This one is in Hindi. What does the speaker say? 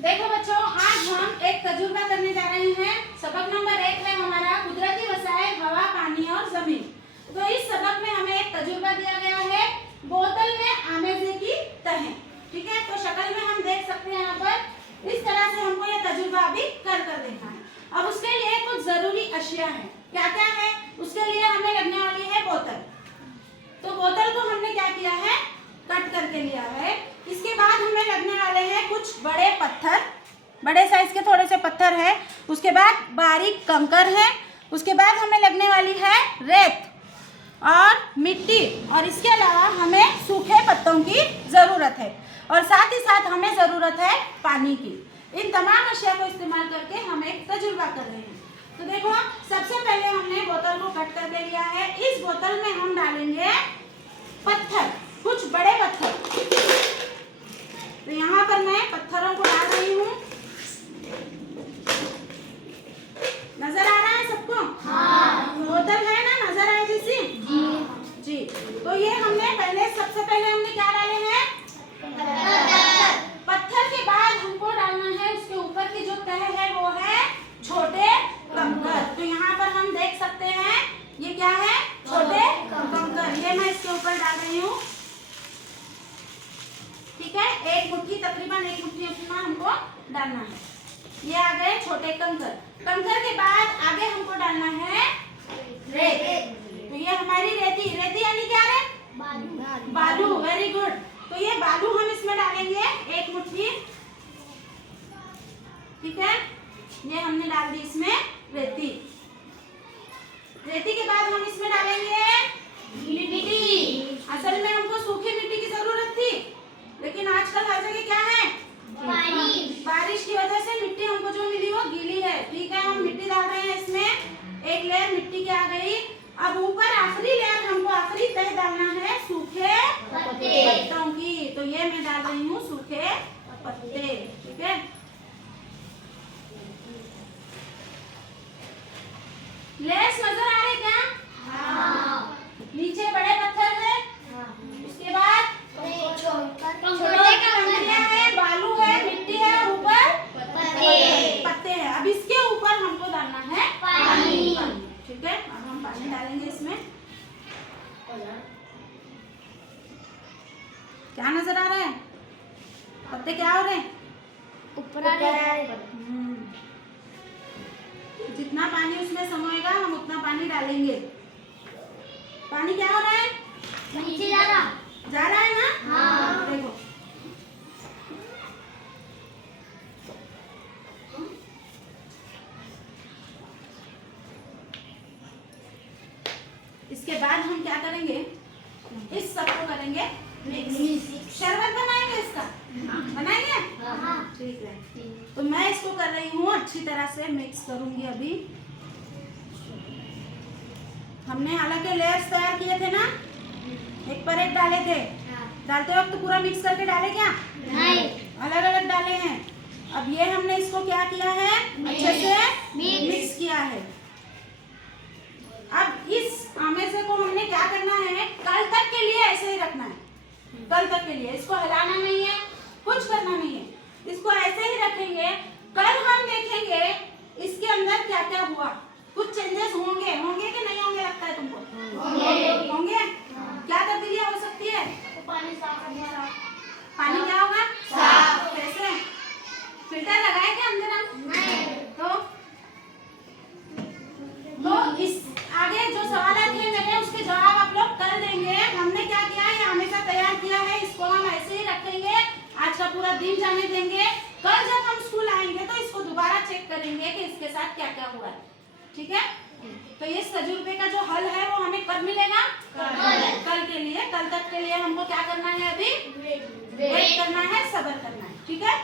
देखो बच्चों, आज हम एक तजुर्बा करने जा रहे हैं। सबक नंबर 1 है हमारा कुदरती वसाइल हवा, पानी और जमीन। तो इस सबक में हमें एक तजुर्बा दिया गया है, बोतल में आमेजे की तहें। ठीक है, तो शक्ल में हम देख सकते हैं यहाँ पर इस तरह से हमको ये तजुर्बा अभी कर देखना है। अब उसके लिए कुछ जरूरी अशिया है। क्या क्या है? उसके लिए हमें लगने वाली है बोतल। तो बोतल को हमने क्या किया है, कट करके लिया है। इसके बाद हमें लगने वाले हैं कुछ बड़े पत्थर, बड़े साइज के थोड़े से पत्थर है। उसके बाद बारीक कंकर है। उसके बाद हमें लगने वाली है रेत और मिट्टी, और इसके अलावा हमें सूखे पत्तों की ज़रूरत है, और साथ ही साथ हमें ज़रूरत है पानी की। इन तमाम अशिया को इस्तेमाल करके हम एक तजुर्बा कर रहे हैं। तो देखो, सबसे पहले हमने बोतल को कट करके लिया है। इस बोतल में हम डालेंगे पत्थर, कुछ बड़े पत्थर। तो यहाँ पर मैं पत्थरों को डाल रही हूँ। नजर आ रहा है सबको? हाँ। बोतल है ना, नजर आए जैसी? जी। तो ये हमने सबसे पहले हमने क्या डाले हैं? पत्थर के बाद हमको डालना है उसके ऊपर की जो तह है वो है छोटे कंकर। तो यहाँ पर हम देख सकते हैं ये क्या है, छोटे कंकर। ये मैं इसके ऊपर डाल रही हूँ। ठीक है, एक मुट्ठी, तकरीबन एक मुट्ठी उतना हमको डालना है। ये आ गए छोटे कंकर। कंकर के बाद आगे हमको डालना है रेत। तो ये हमारी रेती यानी क्या है? बालू। Very good. तो ये बालू हम इसमें डालेंगे एक मुट्ठी। ठीक है, ये हमने डाल दी इसमें रेती। रेती के बाद हम इसमें डालेंगे मिट्टी। असल में हमको सूखी मिट्टी की जरूरत थी, लेकिन आजकल हर जगह क्या है, पानी। बारिश की वजह से मिट्टी हमको जो मिली वो गीली है। ठीक है, हम मिट्टी डाल रहे हैं इसमें। एक लेयर मिट्टी की आ गई। अब ऊपर आखिरी लेयर हमको, आखिरी तह डालना है सूखे पत्तों की। तो ये मैं डाल रही हूँ सूखे पत्ते। ठीक है, लेयर्स नजर आ रहे क्या? हाँ। नीचे बड़े पत्थर है। हाँ। उसके बाद छोटे कंकरियां है, बालू है, मिट्टी है, और ऊपर पत्ते हैं। अब इसके ऊपर हमको डालना है पानी। ठीक है, अब हम पानी डालेंगे इसमें। क्या नजर आ रहा है? पत्ते क्या हो रहे हैं? ऊपर आ रहे हैं। जितना पानी उसमें समोएगा हम उतना पानी डालेंगे। पानी क्या हो रहा है? नीचे जा रहा है ना? हाँ। देखो, इसके बाद हम क्या करेंगे, इस सब को करेंगे मिक्स। शरबत बनाएंगे इसका? बनाएंगे? हाँ। ठीक है, तो मैं इसको कर रही हूँ, अच्छी तरह से मिक्स करूंगी अभी। हमने हालांकि लेयर्स तैयार किए थे ना, एक पर एक डाले थे। डालते वक्त पूरा मिक्स करके डाले क्या? नहीं, अलग अलग डाले हैं। अब ये हमने इसको क्या किया है, अच्छे से मिक्स किया है। अब इस आमेजे को हमने क्या करना है, कल तक के लिए ऐसे ही रखना है। कल तक के लिए इसको हिलाना नहीं है, कुछ करना नहीं है, इसको ऐसे ही रखेंगे। कल हम देखेंगे इसके अंदर क्या क्या हुआ। कुछ चेंजेस होंगे कि नहीं होंगे? लगता है तुमको? होंगे। क्या तब्दीलियां हो सकती है? तो पानी साफ हो गया। पानी क्या होगा? साफ। कैसे? फिल्टर लगाए क्या अंदर हम? नहीं। तो इस आगे जो सवाल थे मेरे, उसके जवाब आप लोग कर देंगे। हमने क्या किया है, हमेशा तैयार किया है, इसको हम ऐसे ही रखेंगे। आज का पूरा दिन जाने देंगे। कल जब हम स्कूल आएंगे तो इसको दोबारा चेक करेंगे कि इसके साथ क्या क्या हुआ है। ठीक है, तो इस तजुर्बे का जो हल है वो हमें कब मिलेगा? कल के लिए। कल तक के लिए हमको क्या करना है, अभी वेट करना है, सब्र करना है। ठीक है।